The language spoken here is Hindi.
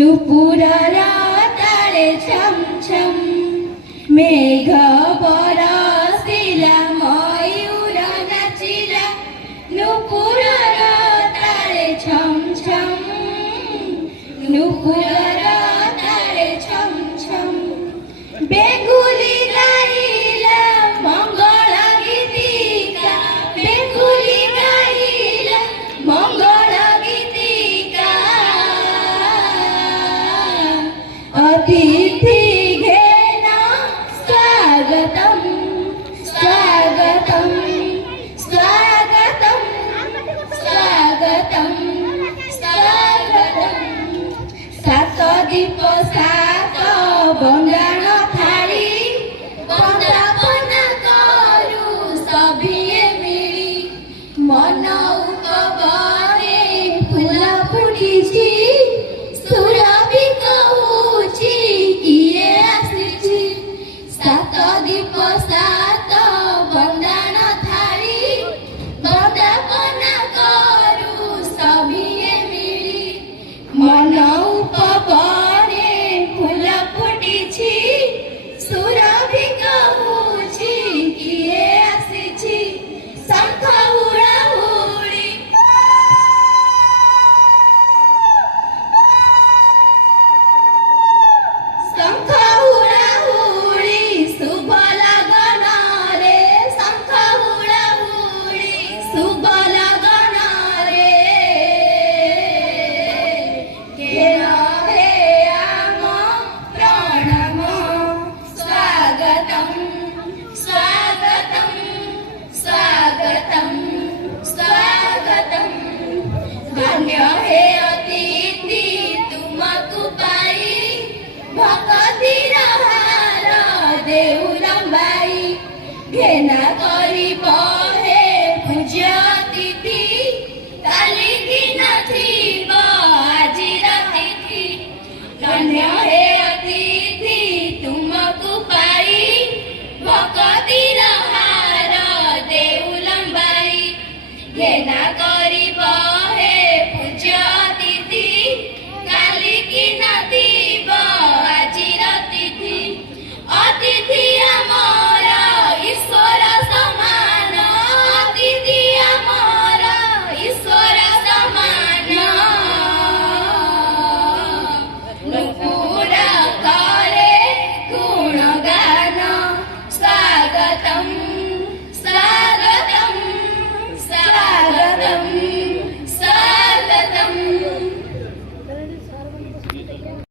नुपुरर ताळे छम छम मेघ बरसिला मयूर नाचिला नुपुरर ताळे छम छम नुपुरर ताळे छम छम बेंगुली गाइला मंगल गीतिका बेंगुली गाइला मंगल गीतिका अतिथि घेना स्वागतम स्वागतम स्वागतम स्वागतम स्वागतम सात दीप सात बंगाण थाली बंदापना करू सभिए मिली मन उपबरे फूल फुटिछि सुरभि कहूछि किए आसिछि सात दीप सात बंदाण थाली बंदापना करू सभिए मिली मन उपबरे फूल फुटिछि सुरभि कहूछि किए आसिछि शंख हुड़ाहुड़ी शंख हुड़ाहुड़ी शुभ लगन रे शंख हुड़ाहुड़ी शुभ लगन रे घेन हे आम प्रणाम स्वागतम स्वागतम स्वागतम स्वागतम धन्य हे अतिथि तुमको पाई भक्तिर हार देउ रंबाई घेना करी